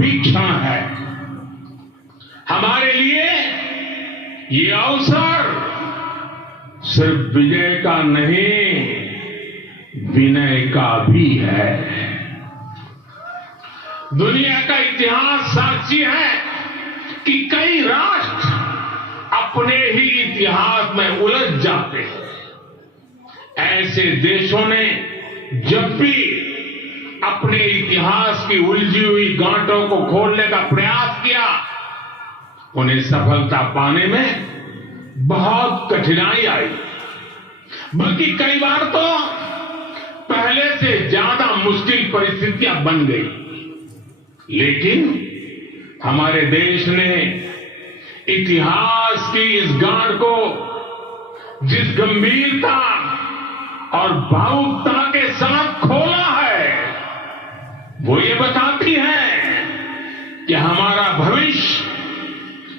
भी क्षण है। हमारे लिए ये अवसर सिर्फ विजय का नहीं, विनय का भी है। दुनिया का इतिहास साक्षी है कि कई राष्ट्र अपने ही इतिहास में उलझ जाते हैं। ऐसे देशों ने जब भी अपने इतिहास की उलझी हुई गांठों को खोलने का प्रयास किया, उन्हें सफलता पाने में बहुत कठिनाई आई, बल्कि कई बार तो पहले से ज्यादा मुश्किल परिस्थितियां बन गई। लेकिन हमारे देश ने इतिहास की इस गांठ को जिस गंभीरता और भावुकता के साथ खोला है, वो ये बताती है कि हमारा भविष्य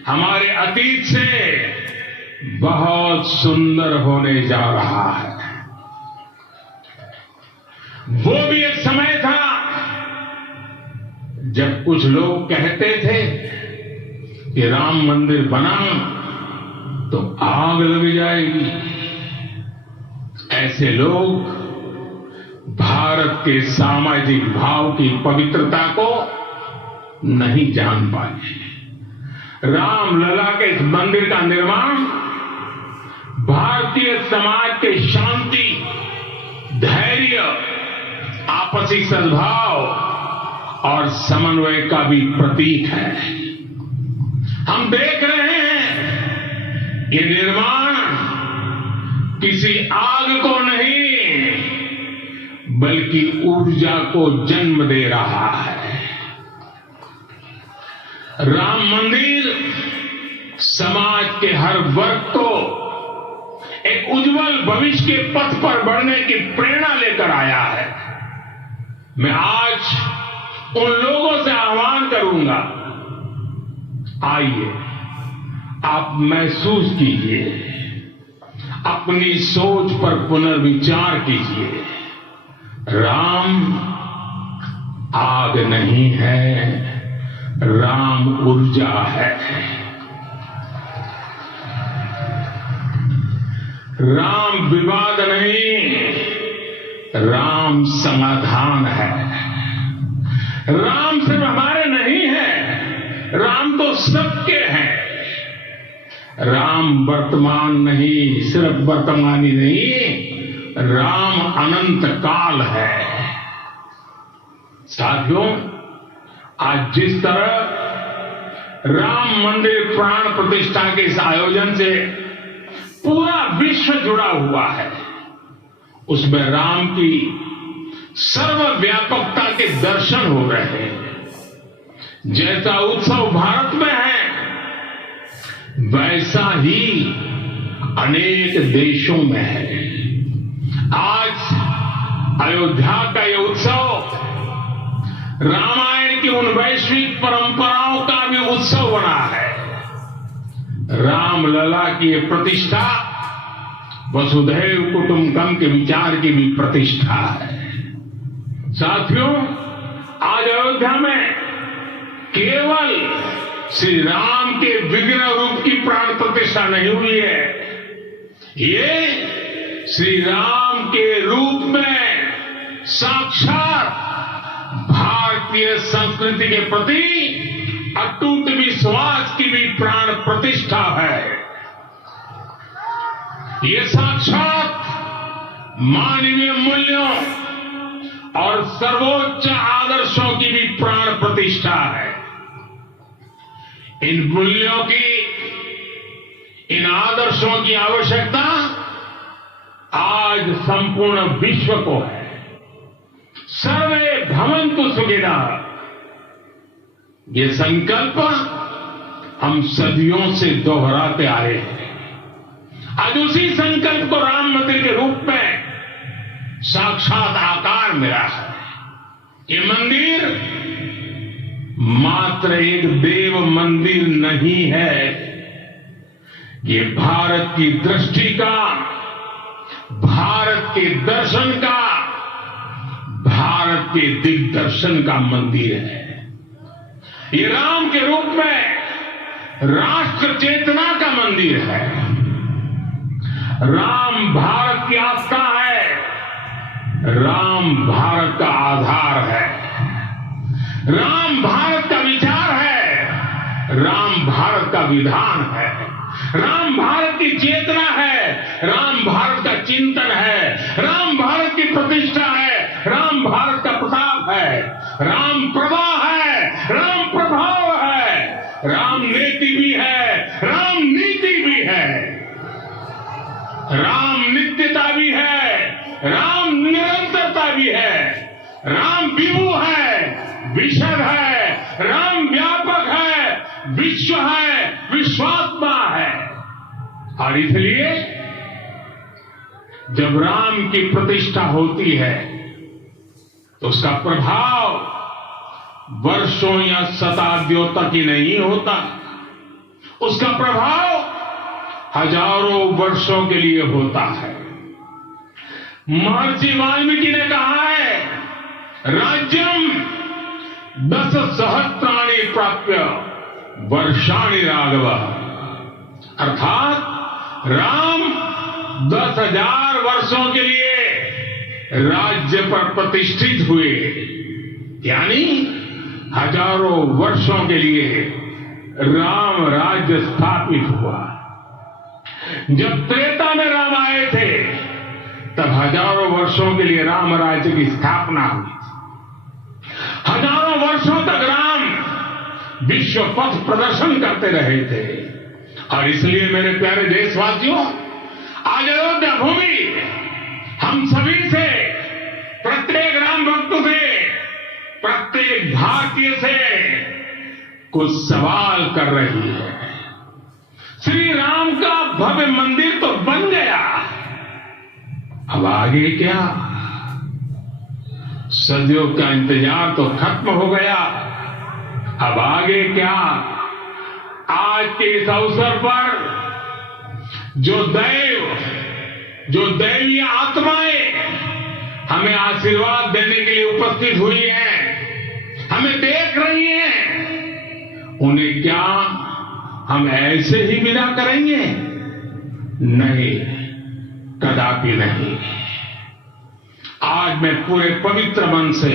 हमारे अतीत से बहुत सुंदर होने जा रहा है। वो भी एक समय था जब कुछ लोग कहते थे कि राम मंदिर बना तो आग लग जाएगी। ऐसे लोग भारत के सामाजिक भाव की पवित्रता को नहीं जान पाए। रामलला के इस मंदिर का निर्माण भारतीय समाज के शांति, धैर्य, आपसी सद्भाव और समन्वय का भी प्रतीक है। हम देख रहे हैं ये निर्माण किसी आग को नहीं, बल्कि ऊर्जा को जन्म दे रहा है। राम मंदिर समाज के हर वर्ग को एक उज्जवल भविष्य के पथ पर बढ़ने की प्रेरणा लेकर आया है। मैं आज उन लोगों से आह्वान करूंगा, आइए आप महसूस कीजिए, अपनी सोच पर पुनर्विचार कीजिए। राम आग नहीं है, राम ऊर्जा है। राम विवाद नहीं, राम समाधान है। राम सिर्फ हमारे नहीं है, राम तो सबके हैं। राम वर्तमान नहीं, सिर्फ वर्तमानी नहीं, राम अनंत काल है। साथियों, आज जिस तरह राम मंदिर प्राण प्रतिष्ठा के इस आयोजन से पूरा विश्व जुड़ा हुआ है, उसमें राम की सर्वव्यापकता के दर्शन हो रहे हैं। जैसा उत्सव भारत में है, वैसा ही अनेक देशों में है। आज अयोध्या का ये उत्सव रामायण की उन वैश्विक परंपराओं का भी उत्सव बना है। रामलला की ये प्रतिष्ठा वसुधैव कुटुंबकम के विचार की भी प्रतिष्ठा है। साथियों, आज अयोध्या में केवल श्री राम के विग्रह रूप की प्राण प्रतिष्ठा नहीं हुई है, ये श्री राम के रूप में साक्षात भारतीय संस्कृति के प्रति अटूट विश्वास की भी प्राण प्रतिष्ठा है। ये साक्षात मानवीय मूल्यों और सर्वोच्च आदर्शों की भी प्राण प्रतिष्ठा है। इन मूल्यों की, इन आदर्शों की आवश्यकता आज संपूर्ण विश्व को है। सर्वे भवन्तु सुखिनः, ये संकल्प हम सदियों से दोहराते आए हैं। आज उसी संकल्प को राम मंदिर के रूप में साक्षात आकार मिला है। ये मंदिर मात्र एक देव मंदिर नहीं है, ये भारत की दृष्टि का, भारत के दर्शन का, भारत के दिग्दर्शन का मंदिर है। ये राम के रूप में राष्ट्र चेतना का मंदिर है। राम भारत की आस्था है, राम भारत का आधार है, राम भारत का विचार है, राम भारत का विधान है, राम भारत की चेतना है, राम भारत का चिंतन है, राम भारत की प्रतिष्ठा है, राम भारत का प्रताप है, राम प्रवाह है, राम प्रभाव है, राम नीति भी है, राम नीति भी है, राम नित्यता भी है, राम निरंतरता भी है, राम विभु है, विशद है, राम व्यापक है, विश्व है, विश्वात्मा है। और इसलिए जब राम की प्रतिष्ठा होती है तो उसका प्रभाव वर्षों या शताब्दियों तक ही नहीं होता, उसका प्रभाव हजारों वर्षों के लिए होता है। महर्षि वाल्मीकि ने कहा है, राज्यम 10 सहस्राणि प्राप्य वर्षाणि राघव, अर्थात राम 10,000 वर्षों के लिए राज्य पर प्रतिष्ठित हुए, यानी हजारों वर्षों के लिए राम राज्य स्थापित हुआ। जब त्रेता में राम आए थे तब हजारों वर्षों के लिए राम राज्य की स्थापना हुई थी। हजारों वर्षों तक राम विश्व पथ प्रदर्शन करते रहे थे। और इसलिए मेरे प्यारे देशवासियों, आज अयोध्या भूमि हम सभी से, प्रत्येक राम भक्त से, प्रत्येक भारतीय से कुछ सवाल कर रही है। श्री राम का भव्य मंदिर तो बन गया, अब आगे क्या? सदियों का इंतजार तो खत्म हो गया, अब आगे क्या? आज के इस अवसर पर जो दैवीय आत्माएं हमें आशीर्वाद देने के लिए उपस्थित हुई हैं, हमें देख रही हैं, उन्हें क्या हम ऐसे ही विदा करेंगे? नहीं, कदापि नहीं। आज मैं पूरे पवित्र मन से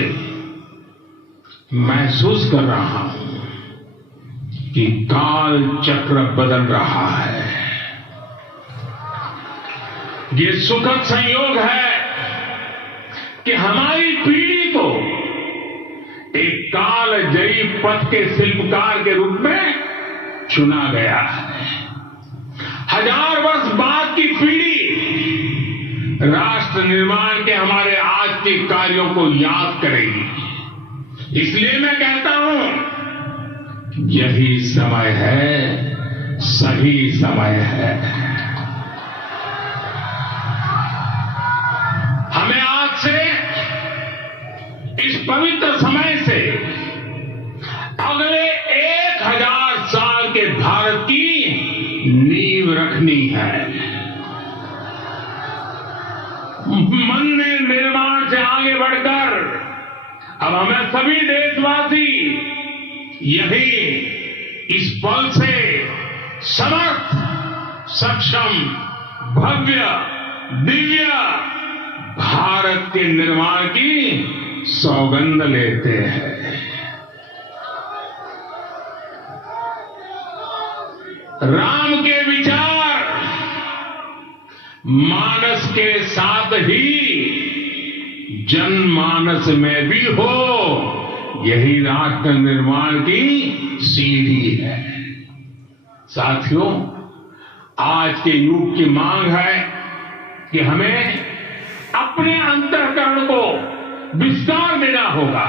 महसूस कर रहा हूं कि काल चक्र बदल रहा है। ये सुखद संयोग है कि हमारी पीढ़ी को एक कालजयी पथ के शिल्पकार के रूप में चुना गया है। 1000 वर्ष बाद की पीढ़ी राष्ट्र निर्माण के हमारे आज के कार्यों को याद करेगी। इसलिए मैं कहता हूं, यही समय है, सही समय है। हमें आज से, इस पवित्र समय से अगले 1000 साल के भारत की नींव रखनी है। मंदिर निर्माण से आगे बढ़कर अब हमें सभी देशवासी यही इस पल से समर्थ, सक्षम, भव्य, दिव्य भारत के निर्माण की सौगंध लेते हैं। राम के विचार मानस के साथ ही जनमानस में भी हो, यही राष्ट्र निर्माण की सीढ़ी है। साथियों, आज के युग की मांग है कि हमें अपने अंतःकरण को विस्तार देना होगा।